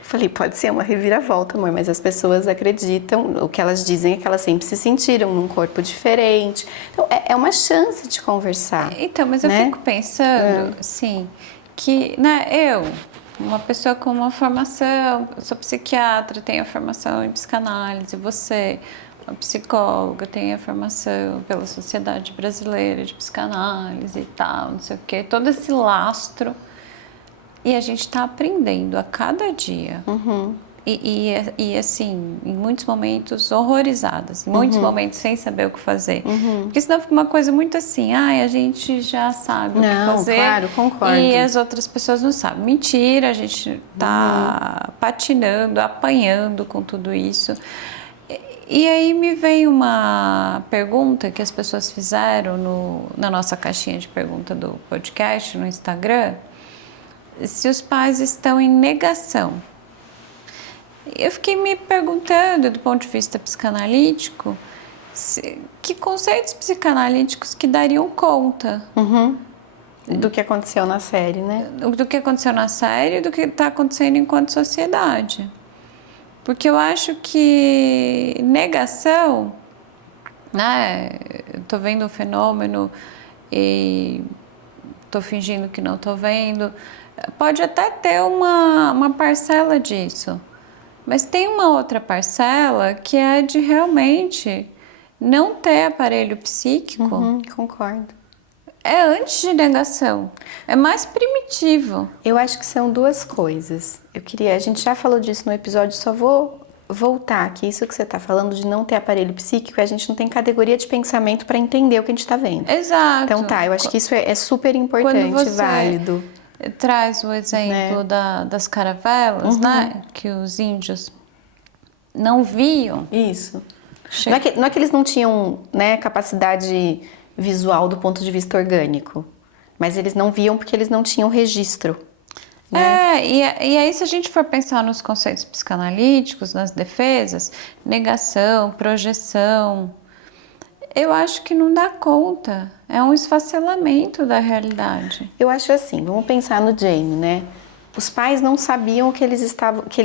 Falei, pode ser uma reviravolta, amor, mas as pessoas acreditam, o que elas dizem é que elas sempre se sentiram num corpo diferente. Então, é uma chance de conversar. Então, mas eu fico pensando, assim, que, né, uma pessoa com uma formação, eu sou psiquiatra, tenho a formação em psicanálise, você, uma psicóloga, tem a formação pela Sociedade Brasileira de Psicanálise e tal, não sei o quê, todo esse lastro, e a gente está aprendendo a cada dia. E assim, em muitos momentos horrorizadas, em muitos momentos sem saber o que fazer. Porque senão fica uma coisa muito assim, a gente já sabe o que fazer. Claro, concordo. E as outras pessoas não sabem. Mentira, a gente tá patinando, apanhando com tudo isso. E aí me veio uma pergunta que as pessoas fizeram na nossa caixinha de pergunta do podcast, no Instagram, se os pais estão em negação. Eu fiquei me perguntando, do ponto de vista psicanalítico, que conceitos psicanalíticos que dariam conta do que aconteceu na série, né? Do que aconteceu na série e do que está acontecendo enquanto sociedade. Porque eu acho que negação, né? Eu tô vendo um fenômeno e tô fingindo que não tô vendo. Pode até ter uma parcela disso. Mas tem uma outra parcela que é de realmente não ter aparelho psíquico. Concordo. É antes de negação. É mais primitivo. Eu acho que são duas coisas. A gente já falou disso no episódio, só vou voltar aqui. Isso que você está falando de não ter aparelho psíquico, a gente não tem categoria de pensamento para entender o que a gente está vendo. Exato. Então eu acho que isso é super importante, válido. Traz o exemplo das caravelas, né? Que os índios não viam. Isso. Não é que eles não tinham, né, capacidade visual do ponto de vista orgânico, mas eles não viam porque eles não tinham registro. Né? E aí se a gente for pensar nos conceitos psicanalíticos, nas defesas, negação, projeção, eu acho que não dá conta. É um esfacelamento da realidade. Eu acho assim, vamos pensar no Jamie, né? Os pais não sabiam que ele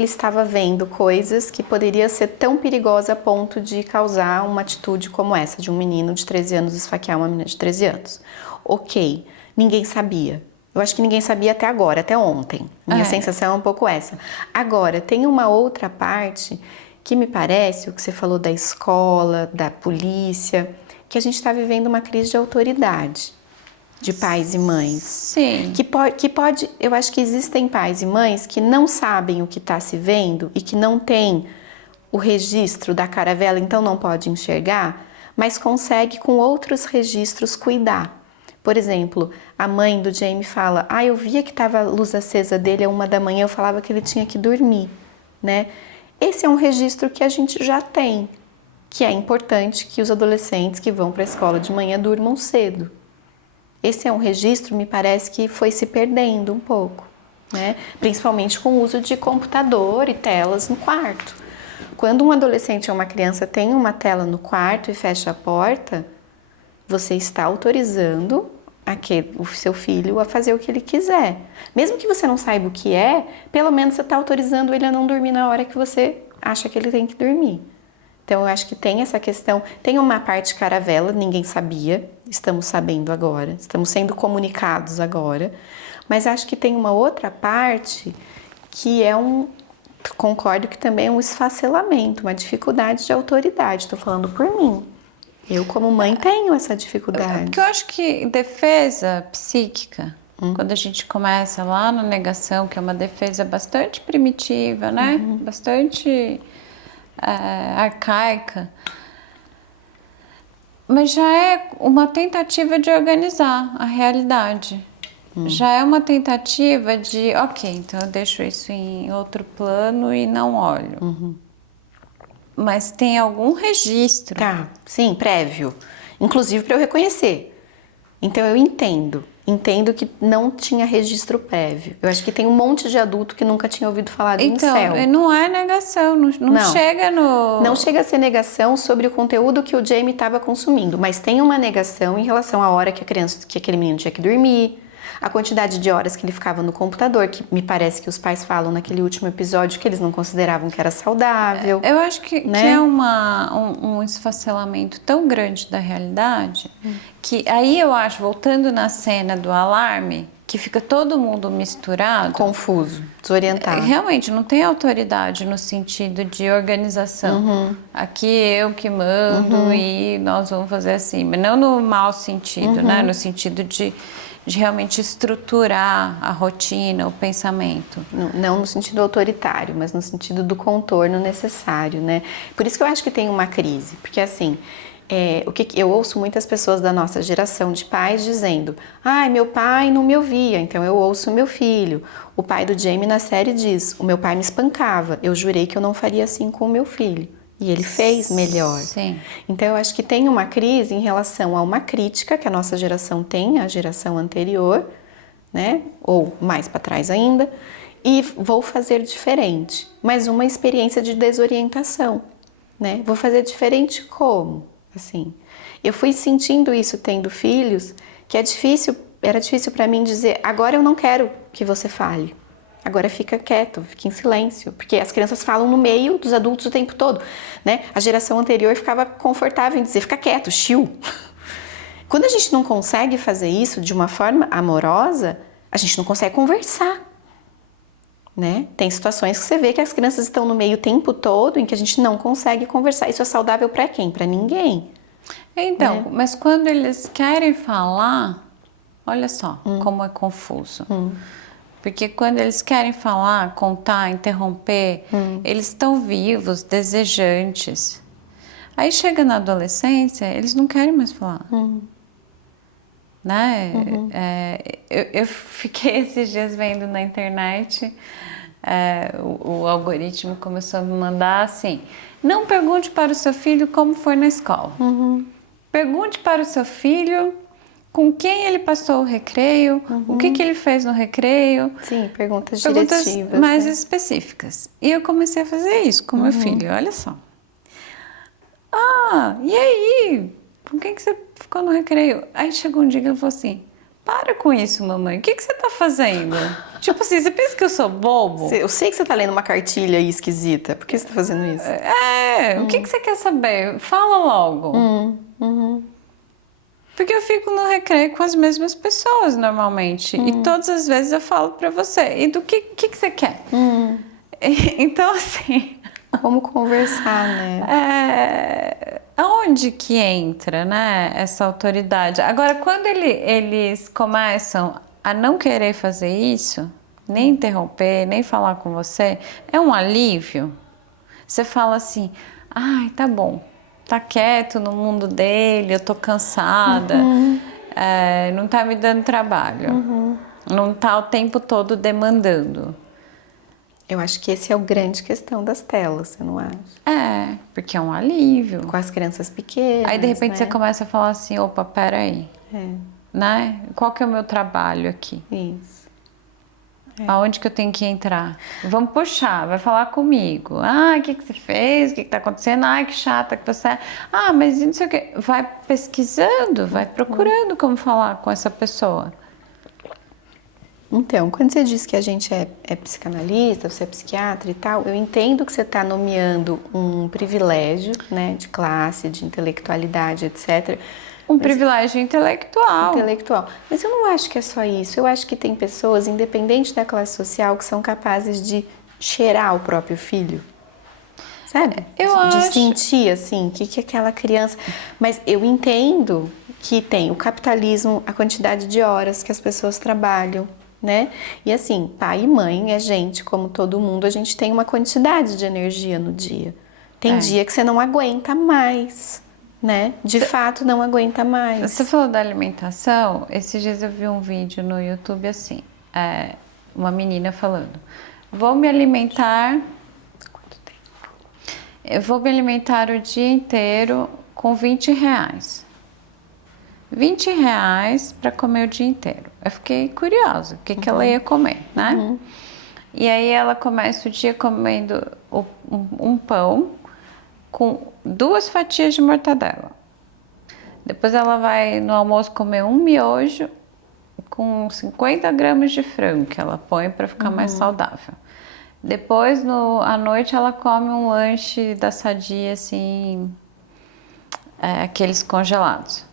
estava vendo coisas que poderia ser tão perigosa a ponto de causar uma atitude como essa, de um menino de 13 anos esfaquear uma menina de 13 anos. Ok, ninguém sabia. Eu acho que ninguém sabia até agora, até ontem. Minha sensação é um pouco essa. Agora, tem uma outra parte que me parece, o que você falou da escola, da polícia, que a gente está vivendo uma crise de autoridade de pais e mães. Sim. Que pode, eu acho que existem pais e mães que não sabem o que está se vendo e que não tem o registro da caravela, então não pode enxergar, mas consegue com outros registros cuidar. Por exemplo, a mãe do Jamie fala, eu via que estava a luz acesa dele 1 da manhã, eu falava que ele tinha que dormir, né? Esse é um registro que a gente já tem, que é importante que os adolescentes que vão para a escola de manhã durmam cedo. Esse é um registro, me parece que foi se perdendo um pouco, né? Principalmente com o uso de computador e telas no quarto. Quando um adolescente ou uma criança tem uma tela no quarto e fecha a porta, você está autorizando o seu filho a fazer o que ele quiser. Mesmo que você não saiba o que é, pelo menos você está autorizando ele a não dormir na hora que você acha que ele tem que dormir. Então, eu acho que tem essa questão. Tem uma parte caravela, ninguém sabia, estamos sabendo agora, estamos sendo comunicados agora. Mas acho que tem uma outra parte que concordo que também é um esfacelamento, uma dificuldade de autoridade. Estou falando por mim. Eu, como mãe, tenho essa dificuldade. Porque eu acho que defesa psíquica, quando a gente começa lá na negação, que é uma defesa bastante primitiva, né? Bastante arcaica, mas já é uma tentativa de organizar a realidade. Já é uma tentativa de, ok, então eu deixo isso em outro plano e não olho. Mas tem algum registro. Tá, sim, prévio. Inclusive para eu reconhecer. Então eu entendo que não tinha registro prévio. Eu acho que tem um monte de adulto que nunca tinha ouvido falar de incel. Então, não é negação, não chega no... Não chega a ser negação sobre o conteúdo que o Jamie estava consumindo, mas tem uma negação em relação à hora que aquele menino tinha que dormir, a quantidade de horas que ele ficava no computador, que me parece que os pais falam naquele último episódio que eles não consideravam que era saudável. Eu acho que é um esfacelamento tão grande da realidade que aí eu acho, voltando na cena do alarme, que fica todo mundo misturado. Confuso, desorientado. Realmente não tem autoridade no sentido de organização. Aqui eu que mando e nós vamos fazer assim. Mas não no mau sentido, né? No sentido de realmente estruturar a rotina, o pensamento. Não no sentido autoritário, mas no sentido do contorno necessário, né? Por isso que eu acho que tem uma crise, porque assim, eu ouço muitas pessoas da nossa geração de pais dizendo: meu pai não me ouvia, então eu ouço meu filho. O pai do Jamie na série diz: o meu pai me espancava, eu jurei que eu não faria assim com o meu filho. E ele fez melhor. Sim. Então eu acho que tem uma crise em relação a uma crítica que a nossa geração tem, a geração anterior, né? Ou mais para trás ainda, e vou fazer diferente. Mas uma experiência de desorientação, né? Vou fazer diferente como? Assim, eu fui sentindo isso tendo filhos, que era difícil para mim dizer: agora eu não quero que você fale. Agora fica quieto, fica em silêncio, porque as crianças falam no meio dos adultos o tempo todo, né? A geração anterior ficava confortável em dizer: fica quieto, chill. Quando a gente não consegue fazer isso de uma forma amorosa, a gente não consegue conversar, né? Tem situações que você vê que as crianças estão no meio o tempo todo em que a gente não consegue conversar. Isso é saudável para quem? Para ninguém. Então, né? Mas quando eles querem falar, olha só como é confuso. Porque quando eles querem falar, contar, interromper, eles estão vivos, desejantes. Aí chega na adolescência, eles não querem mais falar. Né? Eu fiquei esses dias vendo na internet, o algoritmo começou a me mandar assim: não pergunte para o seu filho como foi na escola. Pergunte para o seu filho com quem ele passou o recreio, o que ele fez no recreio. Sim, perguntas diretivas. Mais específicas. E eu comecei a fazer isso com meu filho, olha só. E aí? Com quem que você ficou no recreio? Aí chegou um dia que ele falou assim: para com isso, mamãe, o que você tá fazendo? Tipo assim, você pensa que eu sou bobo? Eu sei que você tá lendo uma cartilha aí esquisita, por que você tá fazendo isso? O que você quer saber? Fala logo. Porque eu fico no recreio com as mesmas pessoas normalmente. E todas as vezes eu falo pra você: e do que você quer? Então, assim... Como conversar, né? Aonde que entra, né, essa autoridade? Agora, quando eles começam a não querer fazer isso, nem interromper, nem falar com você, é um alívio. Você fala assim: tá bom. Tá quieto no mundo dele, eu tô cansada. não tá me dando trabalho. Não tá o tempo todo demandando. Eu acho que esse é o grande questão das telas, você não acha? Porque é um alívio. Com as crianças pequenas, Aí de repente né? você começa a falar assim, opa, peraí, né? Qual que é o meu trabalho aqui? Isso. Aonde que eu tenho que entrar? Vamos puxar, vai falar comigo. O que você fez? O que tá acontecendo? Que chata que você é. Mas não sei o que. Vai pesquisando, vai procurando como falar com essa pessoa. Então, quando você diz que a gente é psicanalista, você é psiquiatra e tal, eu entendo que você está nomeando um privilégio, né, de classe, de intelectualidade, etc. Privilégio intelectual. Mas eu não acho que é só isso. Eu acho que tem pessoas, independente da classe social, que são capazes de cheirar o próprio filho. Sabe? De sentir, assim, o que aquela criança... Mas eu entendo que tem o capitalismo, a quantidade de horas que as pessoas trabalham, né? E assim, pai e mãe é gente, como todo mundo, a gente tem uma quantidade de energia no dia. Tem dia que você não aguenta mais, né? De fato, não aguenta mais. Você falou da alimentação, esses dias eu vi um vídeo no YouTube assim, uma menina falando, vou me alimentar... Quanto tempo? Eu vou me alimentar o dia inteiro com R$20. R$20 para comer o dia inteiro. Eu fiquei curiosa, o que ela ia comer, né? E aí ela começa o dia comendo um pão com 2 fatias de mortadela. Depois ela vai no almoço comer um miojo com 50 gramas de frango que ela põe para ficar mais saudável. Depois, à noite, ela come um lanche da Sadia, assim, aqueles congelados.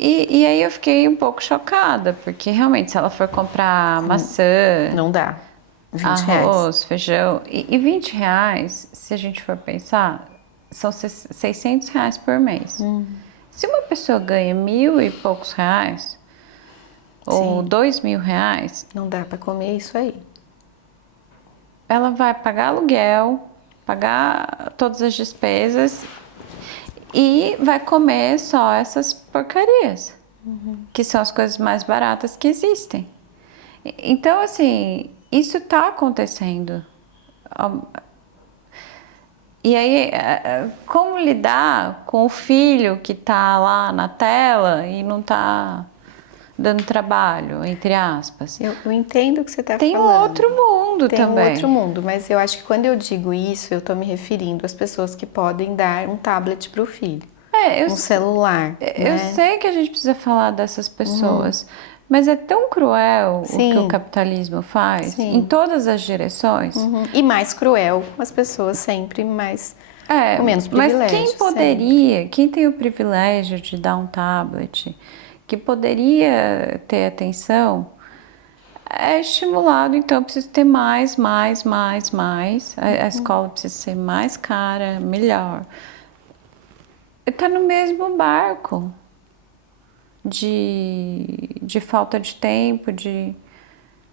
E aí eu fiquei um pouco chocada, porque realmente, se ela for comprar maçã... Não dá. arroz, feijão... E R$20, se a gente for pensar, são R$600 por mês. Se uma pessoa ganha 1.000 e poucos reais, ou R$2.000... Não dá para comer isso aí. Ela vai pagar aluguel, pagar todas as despesas e vai comer só essas porcarias, que são as coisas mais baratas que existem. Então, assim, isso está acontecendo. E aí, como lidar com o filho que está lá na tela e não está dando trabalho, entre aspas? Eu entendo o que você está falando. Tem um outro mundo também. Tem um outro mundo, mas eu acho que quando eu digo isso, eu estou me referindo às pessoas que podem dar um tablet para o filho. Um celular. Eu sei que a gente precisa falar dessas pessoas, mas é tão cruel o que o capitalismo faz em todas as direções. E mais cruel as pessoas sempre mais com menos privilégios. Mas quem poderia, quem tem o privilégio de dar um tablet, que poderia ter atenção, é estimulado, então precisa ter mais. A escola precisa ser mais cara, melhor. Está no mesmo barco de falta de tempo,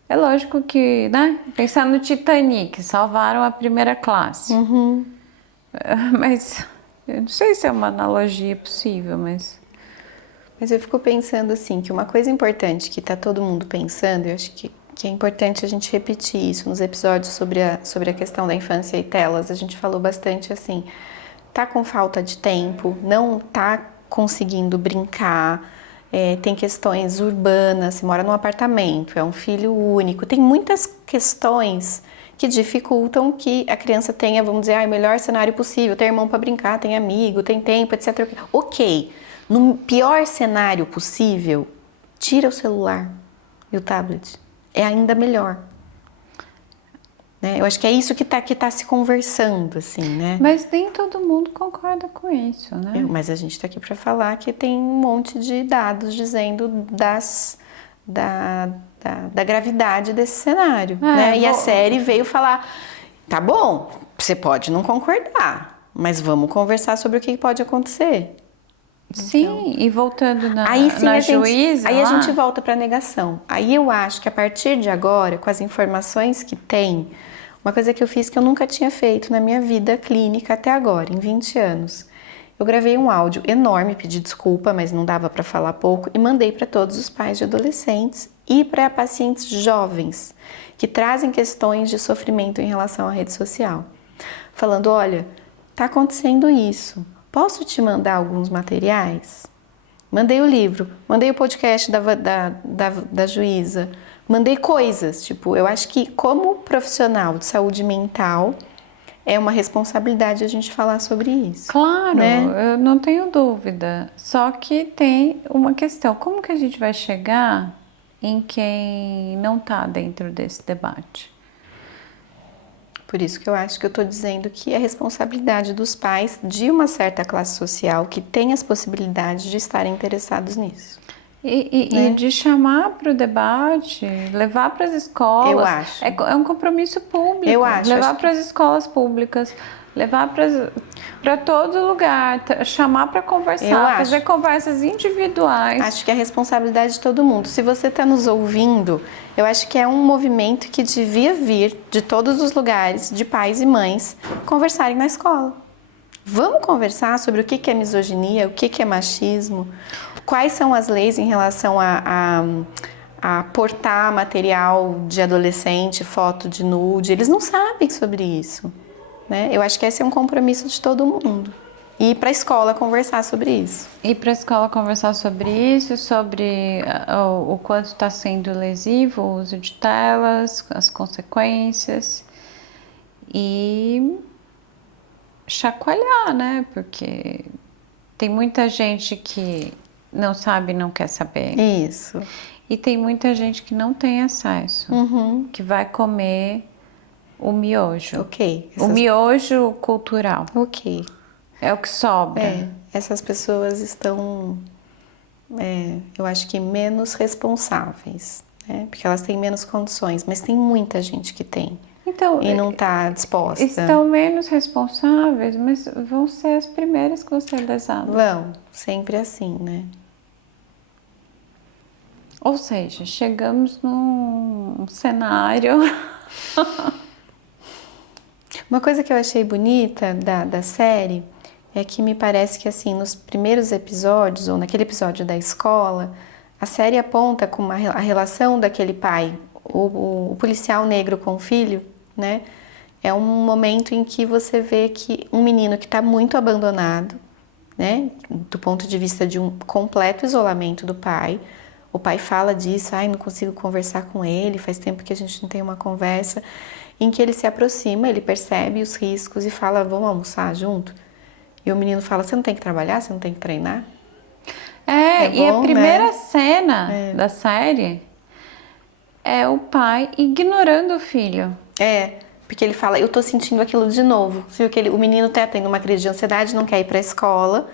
É lógico que, né? Pensar no Titanic, salvaram a primeira classe. Mas eu não sei se é uma analogia possível, mas eu fico pensando assim, que uma coisa importante que está todo mundo pensando, eu acho que é importante a gente repetir isso nos episódios sobre a questão da infância e telas. A gente falou bastante assim, tá com falta de tempo, não tá conseguindo brincar, tem questões urbanas, você mora num apartamento, é um filho único, tem muitas questões que dificultam que a criança tenha, vamos dizer, o melhor cenário possível, tem irmão para brincar, tem amigo, tem tempo, etc. Ok, no pior cenário possível, tira o celular e o tablet, é ainda melhor. Eu acho que é isso que tá se conversando, assim, né? Mas nem todo mundo concorda com isso, né? Mas a gente tá aqui para falar que tem um monte de dados dizendo da gravidade desse cenário, né? E a série veio falar, tá bom, você pode não concordar, mas vamos conversar sobre o que pode acontecer. Sim, e voltando na juíza... Aí a gente volta para a negação. Aí eu acho que a partir de agora, com as informações que tem, uma coisa que eu fiz que eu nunca tinha feito na minha vida clínica até agora, em 20 anos. Eu gravei um áudio enorme, pedi desculpa, mas não dava para falar pouco, e mandei para todos os pais de adolescentes e para pacientes jovens que trazem questões de sofrimento em relação à rede social. Falando, olha, tá acontecendo isso, posso te mandar alguns materiais? Mandei o livro, mandei o podcast da juíza, mandei coisas, tipo, eu acho que como profissional de saúde mental, é uma responsabilidade a gente falar sobre isso. Claro, né? eu não tenho dúvida. Só que tem uma questão. Como que a gente vai chegar em quem não está dentro desse debate? Por isso que eu acho que eu estou dizendo que é responsabilidade dos pais de uma certa classe social que tem as possibilidades de estarem interessados nisso. E de chamar para o debate, levar para as escolas. Eu acho. É um compromisso público. Eu acho. Levar para as escolas públicas, levar para todo lugar, chamar para conversar, fazer conversas individuais. Acho que é a responsabilidade de todo mundo. Se você está nos ouvindo, eu acho que é um movimento que devia vir de todos os lugares, de pais e mães, conversarem na escola. Vamos conversar sobre o que é misoginia, o que é machismo, quais são as leis em relação a portar material de adolescente, foto de nude. Eles não sabem sobre isso, né? Eu acho que esse é um compromisso de todo mundo. E ir para a escola conversar sobre isso. Ir para a escola conversar sobre isso, sobre o quanto está sendo lesivo o uso de telas, as consequências. E chacoalhar, né? Porque tem muita gente que não sabe, não quer saber. Isso. E tem muita gente que não tem acesso, que vai comer o miojo. Ok. O miojo cultural. Ok. É o que sobra. Essas pessoas estão, eu acho que menos responsáveis, né? Porque elas têm menos condições, mas tem muita gente que tem. Então, e não está disposta. Estão menos responsáveis, mas vão ser as primeiras que vão ser lesadas. Vão, sempre assim, né? Ou seja, chegamos num cenário... Uma coisa que eu achei bonita da série é que me parece que, assim, nos primeiros episódios, ou naquele episódio da escola, a série aponta como a relação daquele pai, o policial negro com o filho, né? É um momento em que você vê que um menino que está muito abandonado, né? Do ponto de vista de um completo isolamento do pai. O pai fala disso, não consigo conversar com ele, faz tempo que a gente não tem uma conversa. Em que ele se aproxima, ele percebe os riscos e fala, vamos almoçar junto? E o menino fala, você não tem que trabalhar, você não tem que treinar? E a primeira cena da série é o pai ignorando o filho. Porque ele fala, eu tô sentindo aquilo de novo. Você viu que o menino tá tendo uma crise de ansiedade, não quer ir pra escola.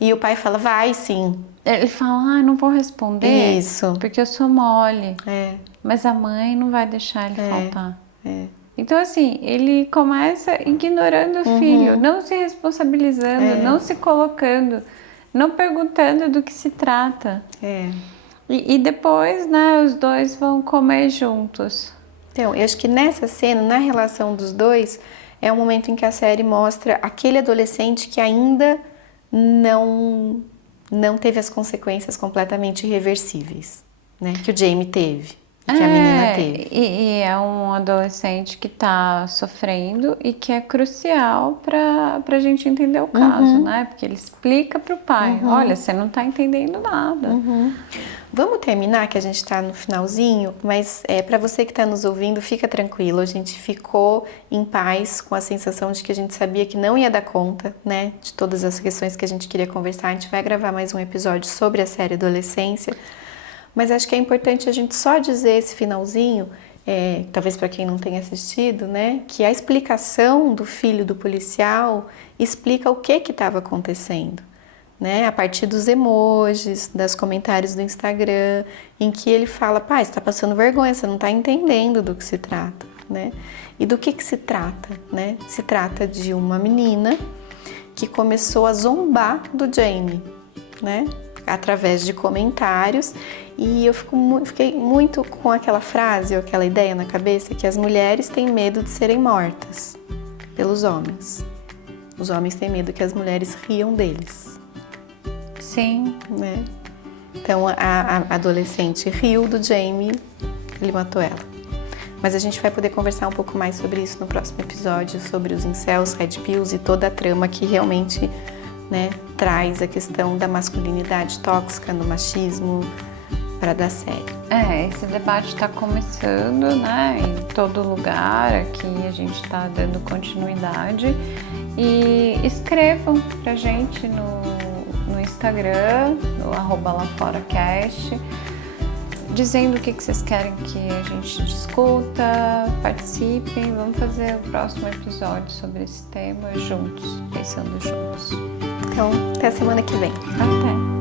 E o pai fala, vai sim. Ele fala, não vou responder. Isso. Porque eu sou mole. Mas a mãe não vai deixar ele faltar. Então, assim, ele começa ignorando o filho, não se responsabilizando, não se colocando, não perguntando do que se trata. E depois, né, os dois vão comer juntos. Então, eu acho que nessa cena, na relação dos dois, é o momento em que a série mostra aquele adolescente que ainda não teve as consequências completamente irreversíveis, né? Que o Jamie teve, que a menina teve. E é um adolescente que está sofrendo e que é crucial para a gente entender o caso, né? Porque ele explica para o pai, olha, você não está entendendo nada. Vamos terminar, que a gente está no finalzinho, mas para você que está nos ouvindo, fica tranquilo, a gente ficou em paz com a sensação de que a gente sabia que não ia dar conta, né, de todas as questões que a gente queria conversar. A gente vai gravar mais um episódio sobre a série Adolescência, mas acho que é importante a gente só dizer esse finalzinho, talvez para quem não tenha assistido, né, que a explicação do filho do policial explica o que estava acontecendo. Né, a partir dos emojis, dos comentários do Instagram, em que ele fala, pai, você está passando vergonha, você não está entendendo do que se trata, né? E do que se trata, né? Se trata de uma menina que começou a zombar do Jamie, né? Através de comentários, e eu fiquei muito com aquela frase ou aquela ideia na cabeça que as mulheres têm medo de serem mortas pelos homens. Os homens têm medo que as mulheres riam deles, Sim. né? Então a adolescente riu do Jamie, ele matou ela. Mas a gente vai poder conversar um pouco mais sobre isso no próximo episódio, sobre os incels, red pills e toda a trama que realmente, né, traz a questão da masculinidade tóxica, no machismo, para dar série. Esse debate está começando, né, em todo lugar. Aqui a gente está dando continuidade. E escrevam pra gente no Instagram, no @laforacast, dizendo o que vocês querem que a gente discuta, participem. Vamos fazer o próximo episódio sobre esse tema juntos, pensando juntos. Então, até a semana que vem. Até!